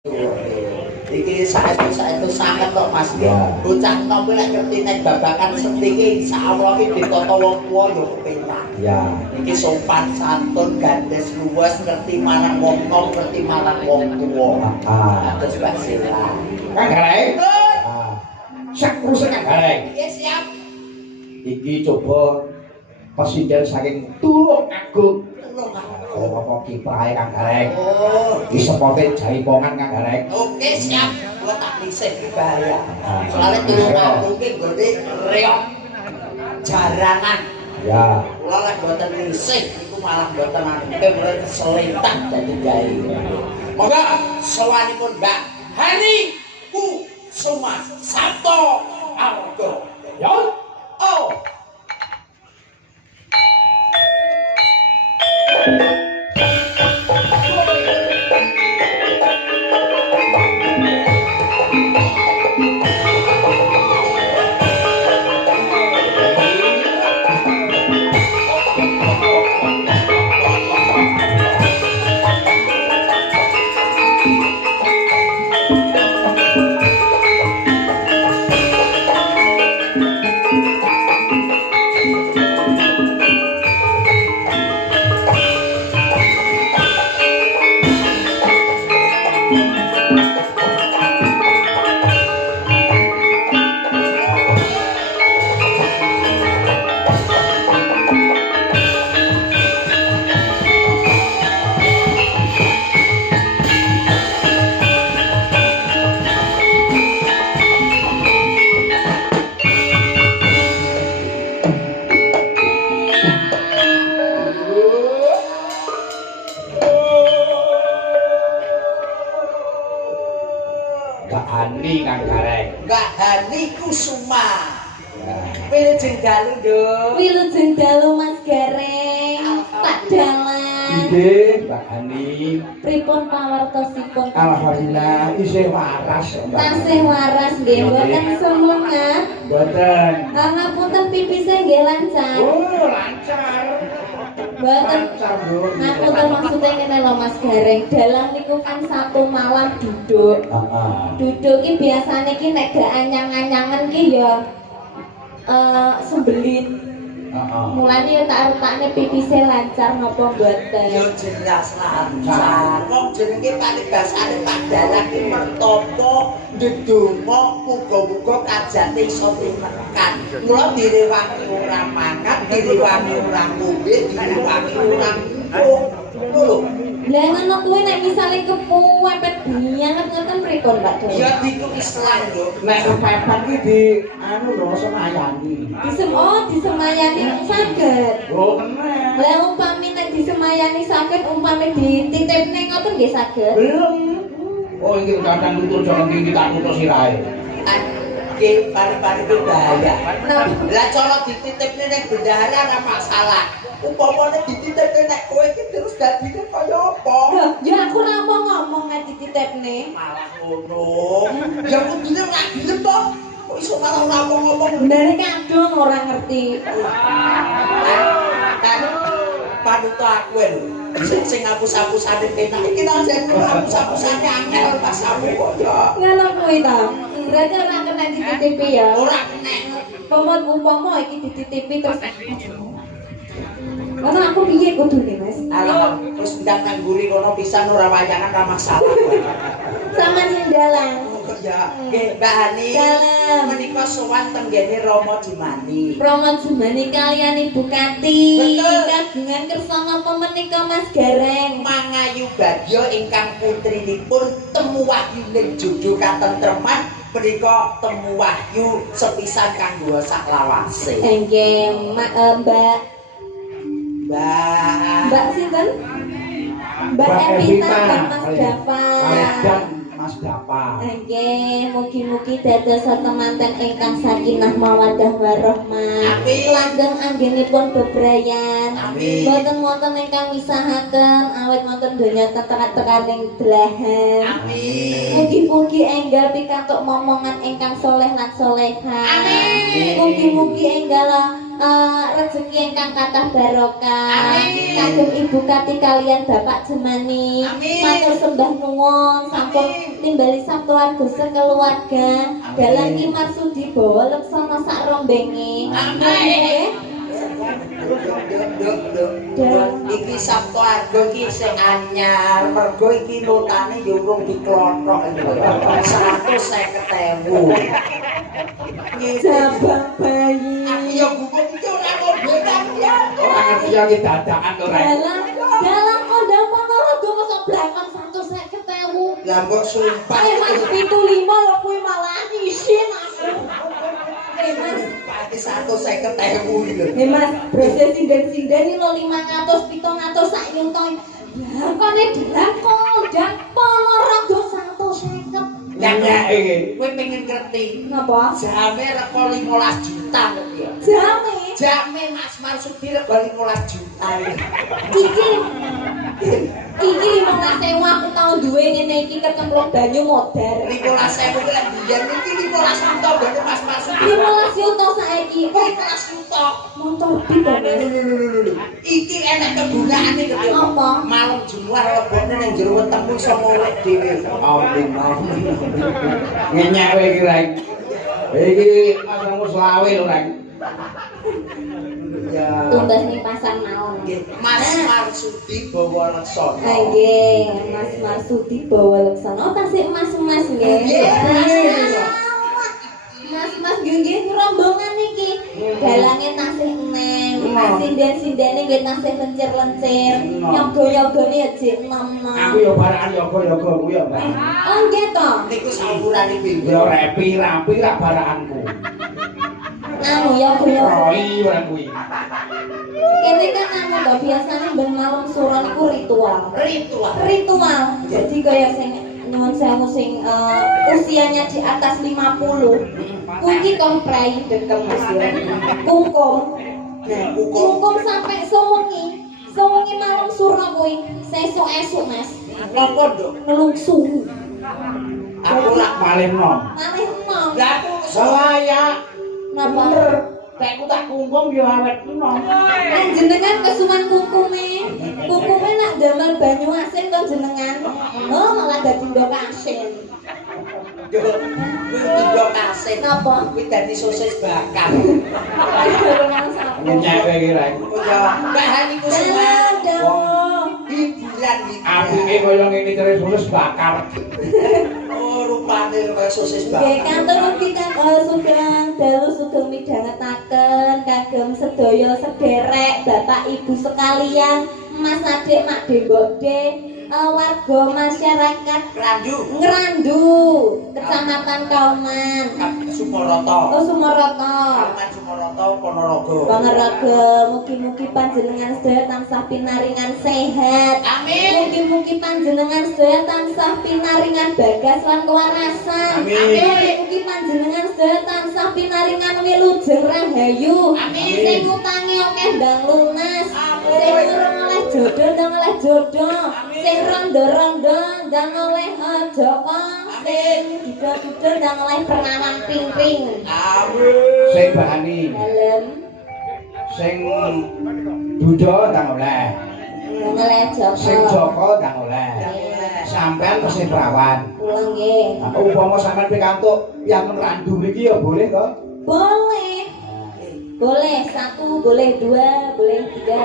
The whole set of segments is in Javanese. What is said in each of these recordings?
Iki saestu sanget kok Mas. Bocah nom kuwi lek ngerti nek babakan setiki insyaallah iki ditata wong tuwa yo kepenak. Ya. Iki sopan santun gandes luwes ngerti marang wong nom ngerti marang wong tuwa. Terus Pak Sila. Kang Gareng. Sak krusek Kang Gareng. Iya siap. Iki coba presiden saking Tulung Agung. Tulung Agung. Apa kiprahe Kang Gareng? Oh, Iki sepote jaipongan Kang Gareng. oke siap. Gua tak lisih bahaya. Soalnya Tulung Agung ki gede reok jaranan. Ya. Kula lek mboten lisih iku malah mboten angke mulai selintak dadi gawe. Monggo sowanipun Mbak Hani Ku Suma Sabto Arga. Ya. Oh. Mbak Hani Kang Gareng. Mbak Hani Kusuma. Wilujeng dalu, Nduk. Wilujeng dalu Mas Gareng. Tak dalan. Nggih, Mbak Hani. Pripun pawartosipun? Alhamdulillah isih waras, Mbak. Tasih waras nggih, mboten semangat. Mboten. Ngapunten pipise nggih lancar. Oh, lancar. Mboten. Lancar, Bu. Ngapunten maksudnya ngene lho Mas Gareng, dalang niku kan satu malam duduk. Heeh. Duduk ki biasane ki nek gak anyang-anyangan ki ya sembelit. Heeh. Mulane ya tak arepane pipise lancar napa mboten. Yo jelas lancar. Wong jenenge paribasane Pak Dalang ki mertopo ndedonga muga-muga kajate iso tinekan. Mula direwangi ora mangan, direwangi ora ngombe, direwangi ora ngomong. Lho, Lah ngono kuwi nek misale kepepet banget ngoten pripun Pak Dalang? ya diku Islam yo. Nek kepepet ki di anu lho semayani. Disemayani saged. Oh, kena. Lah umpami nek disemayani saged umpami dititipne ngoten nggih saged. Belum. Oh, iki kadang tutur jalan iki tak tutur sirahe. Nggih, pari-pari ku bahaya. Nah, Lah cara dititipne nek bendahara ora masalah. Upamane dititipne nek kowe iki terus dadine kaya apa? ya aku ora mau ngomong nek dititipne. Malah ngono. Ya kudune ora gelem to. Kok iso malah ora ngomong. Bener kadung ora ngerti. Kan panuto aku lho. Sing ngapus-apusane penak iki nang sing ngapus-apusane angel pas samu kok ya. Ngono kuwi ta. Berarti ora kena dititipi ya. Ora kena. Umpama iki dititipi terus Ngono aku piye kudune, Mas? Alah, terus ndang nang mburi kono pisan ora wayangan ora masalah. Sama sing dalang. Ya, nggih Mbak Hani. Dalam. Menika sowan tenggene Rama Jumani. Promo Jumani kalian Ibu Kati. Betul. Kagungan kersa napa menika Mas Gareng? Mangayu Bagyo ingkang putrinipun temu wahyune jodoh katentreman menika temu wahyu sepisan kanggo saklawase. Nggih, Mbak Mbak sinten? Mbak Evita dan Mas Dapa. Dan Mas Dapa. Nggih, mugi-mugi dados temanten ingkang sakinah mawaddah warahmah. Amin. Langgeng anggenipun bebrayan. Amin. Boten wonten ingkang misahaken awet wonten donya tetekaning belahan. Amin. Mugi-mugi enggal pikantuk momongan ingkang soleh lan soleha. Amin. Mugi-mugi enggal rezeki ingkang kathah barokah. Amin. Kagem Ibu Kati kalian Bapak Jemani. Amin. Matur sembah nuwun sampun timbali sakeluarga sekeluarga. Dalam Ki Marsudi bawa leksana sak rombenge. Amin. Iki Sabtu Argo iki sing anyar, mergo iki notane yo urung diklothok iki. 150.000. Jabang bayi. Aku yo gumun iki ora mau bedan ya. Ora ngerti ya iki dadakan to rek. Dalam kondang Ponorogo mosok blakon 150.000. Lah mbok sumpah Mas 75 lho kuwi malah isin aku. Mas, pati 150.000 iki lho. Mas, proses sinden-sinden iki lho 500, 700 sak nyuntoy. Lakone dilakon dan Ponorogo 150. Nyanyi iki. Kowe pengen ngerti. Napa? Jame rego 15 juta ngerti ya. Jame. Jame Mas Marsudi rego 15 juta. Iki 15.000 aku tau duwe ngene iki kecemplung banyu modar. 15.000 ki lek biyen iki 15 juta berarti Mas Marsudi. 15 juta saiki. 15 juta. Motor pindah. Iki enek kegunaane ngerti ya. Apa? Malem jumlah lebone ning jero wetengmu iso ngolek dhewe. Amin. Ngenyek kowe iki rek. Iki masamu selawe lho rek. Ya. Tumbas ning pasar maung. Mas Marsudi bawa leksana. Nggih, Mas Marsudi bawa leksana tasik mas-mas nggih. Mas nggih rombongan iki. Dalange tasih eneng, sinden-sindene nggih tasih lencir-lencir. Yoga-yogane jek nom-nom. Aku yo barakan yoga-yoga kuwi ya, Mbak. Oh nggih to. Niku saurane pinten? Yo rapi ra barakanku. Anu yoga-yoga. Roi ora kuwi. Kene kan anu to biasane ben malam suron iku ritual. Ritual. Jadi kaya sing nyuwun sewu sing usianya di atas 50. Kuwi komprai dekem Mas ya. Kungkum. Kungkum sampai sewengi. Sewengi malam surna kuwi. Sesuk-esuk Mas. Ngopo, Nduk? Ngelungsu. Aku lak malih nom. Malih enom. Lah aku Saya Napa? Nek ku tak kungkum yo awet nom. Jenengan kesuman kungkume. Kungkume nak damel banyu asin to jenengan. Oh, malah dadi ndok asin. Ndok asin. Napa? Kuwi dadi sosis bakar. Ngenyek kowe iki rek. Oh ya, bahan iku semua. Hiburan iki. Apike koyo ngene terus terus bakar. Oh, rupane kaya sosis bakar. Nggih, kantor pikan sugeng dalu sugeng midhangetaken kagem sedaya sederek Bapak Ibu sekalian, Mas adik mak dembok warga masyarakat Ngrandu, Kecamatan Kauman, Sumarata. Oh Sumarata. Kauman Sumarata Ponorogo. Ponorogo, mugi-mugi panjenengan sedaya tansah pinaringan sehat. Amin. Mugi-mugi panjenengan sedaya tansah pinaringan bagas lan kewarasan. Amin. Mugi-mugi panjenengan sedaya tansah pinaringan wilujeng rahayu. Amin. Sing utange akeh ndang lunas. Amin. Sing urung oleh jodoh ndang oleh jodoh. Amin. Sing rondo-rondo ndang oleh joko. Sing duda-duda ndang oleh pernawang ping-ping. Amin. Sing bahani. Dalem Sing Buddha ndang oleh. ndang oleh joko. Sing Joko ndang oleh. Sampean mesti perawan. Kula nggih. Nah, umpama sampean pikantuk yang Ngrandu mriki ya boleh kok. Boleh. Boleh 1, boleh 2, boleh 3.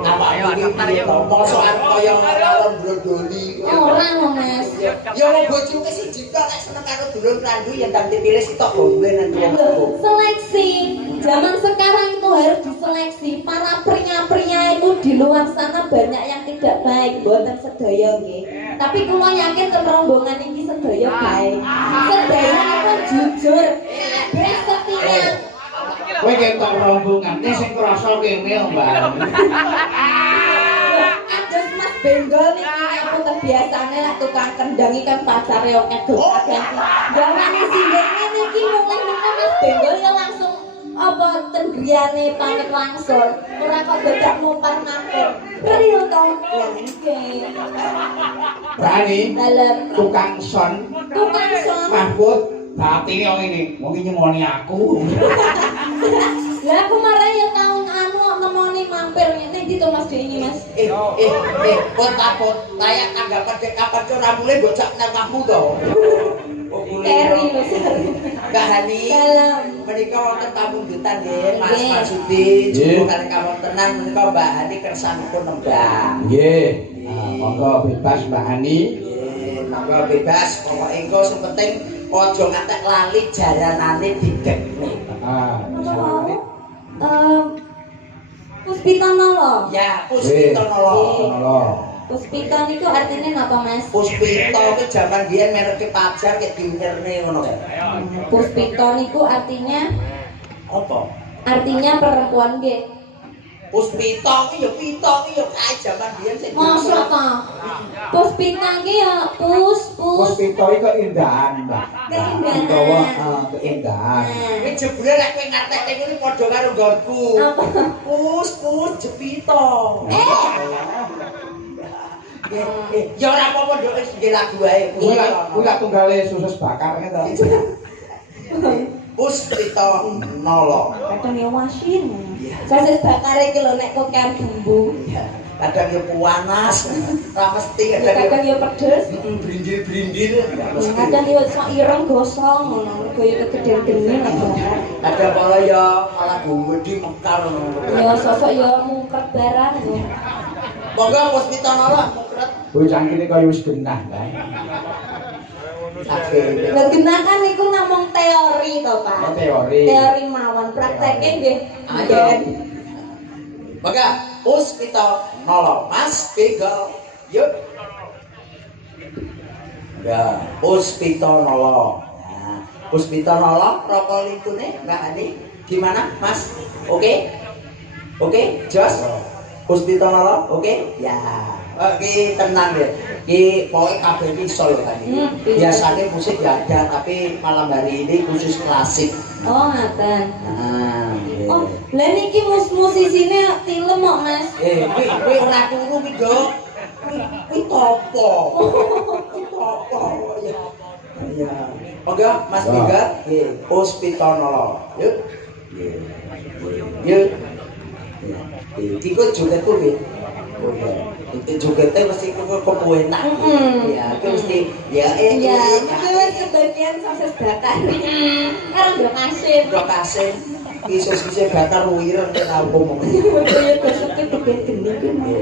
Apa iki piye to? Mosok arep kaya lawan brodoli. Ora lho Mas. Ya wong bojoke siji tok nek seneng karo dulur Ngrandu ya ndang dipilih sitok gomble nang tuwa. Seleksi. Zaman sekarang itu harus diseleksi. Para pria-pria itu di luar sana banyak yang tidak baik, mboten sedaya nggih. Tapi kula yakin ten rombongan iki sedaya baik. Sedaya itu jujur, kabeh setia. Kowe ketok rombongane sing krasa kene, Mbak. Ados Mas Bendol niki aku kebiasaane lek tukang kendang iki kan pacare akeh gonta-ganti. Gawane sinden ngene iki mulai Mas Bendol ya langsung apa tenggriane pamit langsung. Ora kok dadak mumpar ngampur. Real to. Ya nggih. Berani Dalem tukang son tukang son. Mahfud batine wong ini, wong iki nyemoni aku. Lah aku marah ya tahun anu nemoni mampir nek di Mas Denny Mas. Pot layak tanggapan cek kapan ke ramule bocah nang kamu to. Keri lho sari. Kak Hani. Dalam. Menika wonten tamu dutan nggih, Mas Masudi, juga kali kawontenan menika Mbak Hani kersanipun nembang. Nggih. Nah, monggo bebas Mbak Hani. Nggih, monggo bebas, pokoke engko sing penting aja ngantek lali jaranane didekne. Ah, Apa? Puspita Nolo. Ya, Puspita Nolo. Nolo. Puspita niku artinya apa Mas? Puspita ku jaman biyen mereke pajar kek diunyerne ngono kae. Puspita niku artinya Apa? artinya perempuan nggih. Puspita ki ya pita ki ya kae jaman biyen sing Masa ta? Puspita ki ya pus. Puspita iki keindahan, Mbak. Keindahan. Utawa keindahan. Kuwi jebule lek kowe ngartekne kuwi padha karo nggonku. Apa? Pus jepita. Ya ora apa-apa nduk wis nggih lagu ae. Kuwi lak tunggale susus bakar to. Puspita Nolo. Kadang ya wasin. Sosis bakar iki lho nek kokean bumbu. Kadang ya panas, ora mesti Kadang ya pedes. brindil-brindil. Kadang ya sok ireng gosong ngono. Kaya kegedean geni nek bakar. Kadang kala ya malah gumedi mekar ngono. Ya sosok ya mungkret barang. Monggo Puspita Nolo mungkret. Bocah kene kaya wis genah, Mbak. Akhirnya. Lah genakan niku namung teori to, Pak. Teori. Teori mawon, prakteke nggih. Ayo. Maka Puspita Nolo, Mas Begal. Yuk. Ya, Puspita Nolo. Nah, Puspita Nolo rokok likune Mbak Ani gimana, Mas? Oke? Oke, Jos? Puspita Nolo, oke? Ya. Oke, tenang ya. Ki pokoknya kabeh iki iso lho tadi. Biasanya musik ya ada, tapi malam hari ini khusus klasik. Oh, ngaten. Nah, Oh, lah niki musisine tilem kok, Mas. kuwi ora turu ki, Dok. Kuwi topo. Kuwi topo ya. Iya. Oke, Mas Tiga, nggih, Puspita Nolo. Yuk. Yuk. Iki kok jogetku nggih. Oh ya. Itu jogetnya mesti kepenak. Ya, itu mesti ya Iya, iki wis kebagian sosis bakar. Karo ndok asin. Ndok asin. Iso-iso bakar wireng nek rampung. Kaya gosoke gede geni ki mau.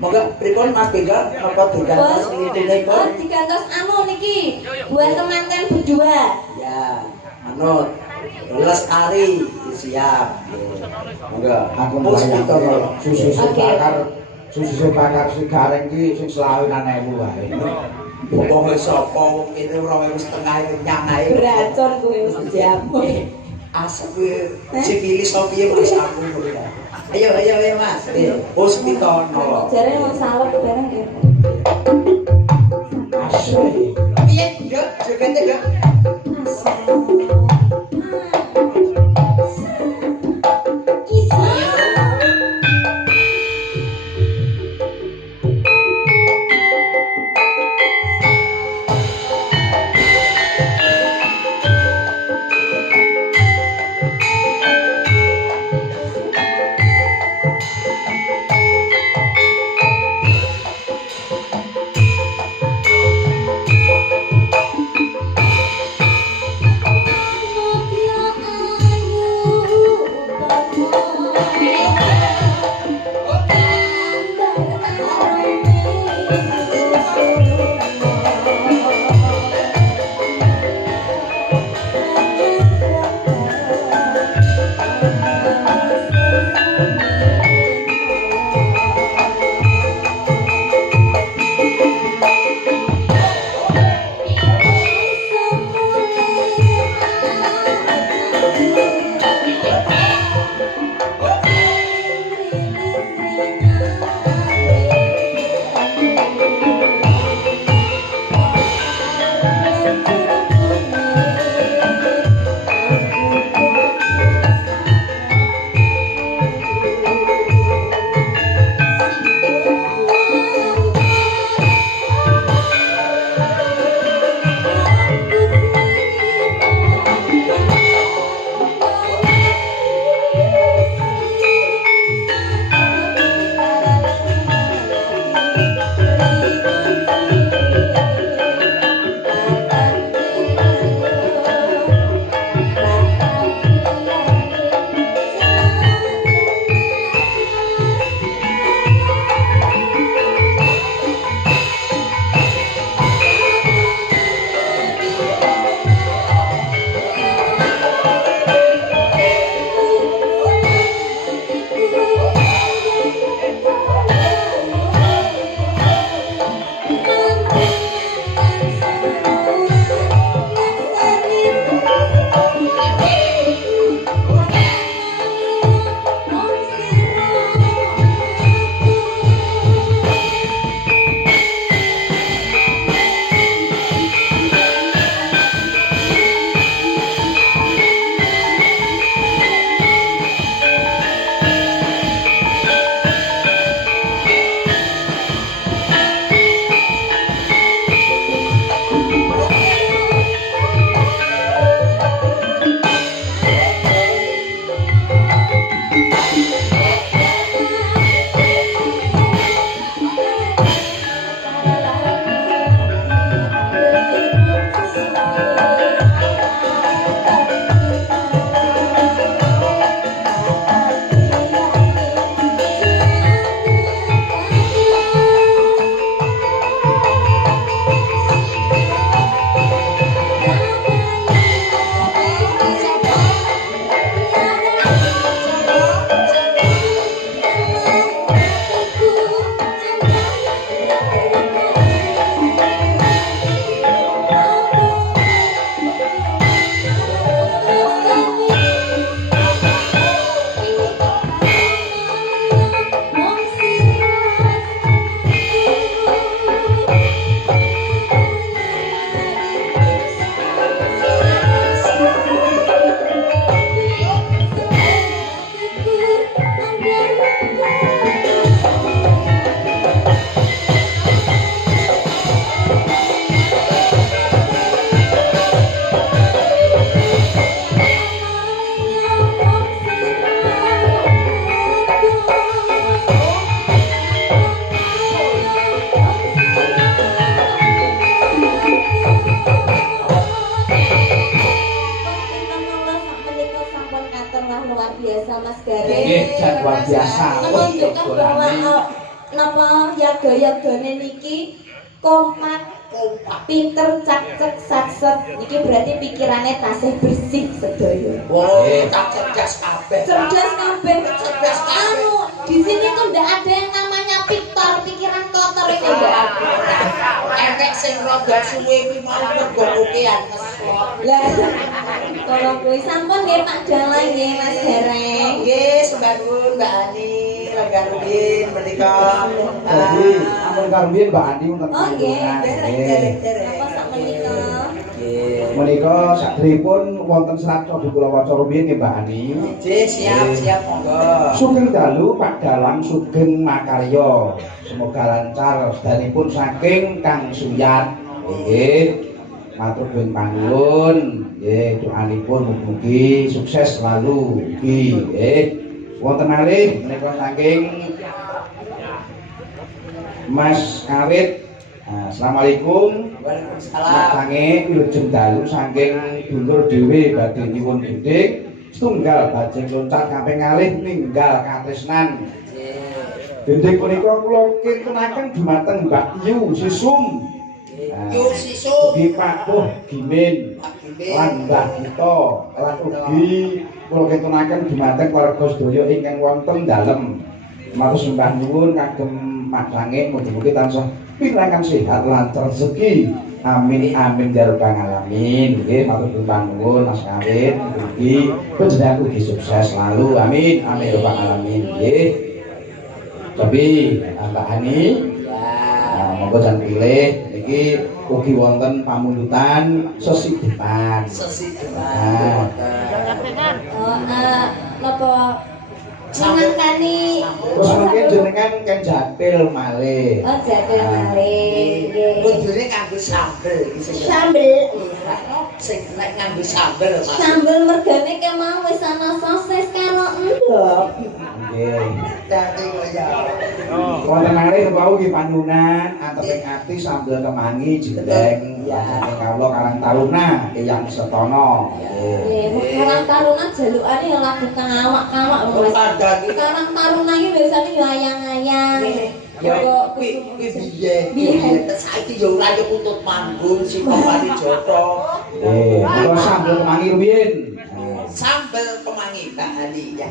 Moga pripun Mas Bega apa digantos ngitune Oh, kok? digantos anu niki buat temanten berdua. Ya, manut. Lestari siap. Moga Aku Puspita Nolo. susu bakar sigareng ki sing selawe nanemu wae. Wong sapa wong kene 2,5 kenyang ae. Beracun kuwi wis jamu. Asep kuwi cipilis opo piye Mas aku kuwi. Ayo Mas. Puspita Nolo. Jare wong sawet bareng ya. Asli. Piye, Dok? Jogete, Dok? biasa Mas Gare. Nggih, jan luar biasa. Menunjukkan bahwa napa yaga-yagane niki kompak, pinter, cak-cek, sakset. Niki berarti pikirannya tasih bersih sedaya. Wow, tak cerdas kabeh. Cerdas kabeh. Cerdas kabeh. Anu, di sini tuh ndak ada yang namanya pintar, pikiran kotor ini ndak ada. Enek sing rada suwe kuwi mau mergo kokean ngesot. Lah, kalau kuwi sampun nggih Pak Dalang nggih Mas Gareng. Nggih, sembah nuwun Mbak Ani, Regan Ruhin menika. Jadi, ampun karbien Mbak Andi wonten Oh nggih, Derek. apa sak menika? Nggih. Menika sadèrèngipun wonten serat Candhi kula waca rumiyin nggih Mbak Ani. Nggih, siap monggo. Sugeng dalu Pak Dalang sugeng makarya. Semoga lancar danipun saking Kang Suyat. Nggih. Matur nuwun panuwun. Nggih, doanipun mugi sukses selalu. Nggih. Wonten malih menika saking Mas Kawit. Assalamualaikum. Waalaikumsalam. Sange wilujeng dalu saking dulur dhewe badhe nyuwun gendhing setunggal bajeng loncat kaping kalih ninggal katresnan. Gendhing punika kula kintunaken dumateng Mbak Yu Sisum. Yu Sisum. Ugi Pak Puh Gimin lan Mbah Gito lan ugi kula kintunaken dumateng warga sedaya ingkang wonten dalem. Matur sembah nyuwun kagem madhange mugi-mugi tansah pirangan sehat lancar rezeki. Amin amin ya rabbal alamin. Nggih matur nuwun Mas Kawit mugi panjenengan ugi sukses selalu. Amin amin ya rabbal alamin. Nggih. Tapi Mbak Ani monggo jan pilih iki ugi wonten pamundutan sesidepan. Napa Minangkani Terus mungkin jenengan kan jatil malih. Oh, jatil malih. Kudune kanggo sambel. Sambel. Sing nek nganggo sambel. Sambel mergane ke mau wis ana sosis karo endhog. Nggih. Dadi kaya. Wonten malih wau nggih panunan anteping ati sambel kemangi jendeng saking kawula Karang Taruna Eyang Setono. Nggih, Karang Taruna jalukane ya lagu kawak-kawak Mas. Karang Taruna iki biasane ya ayang-ayang. Ya kuwi biye. Saiki yo ora yo puntut manggung sing Pari Joko. Nggih, kula sambel kemangi rumiyin. Sambel kemangi Mbak Ani ya.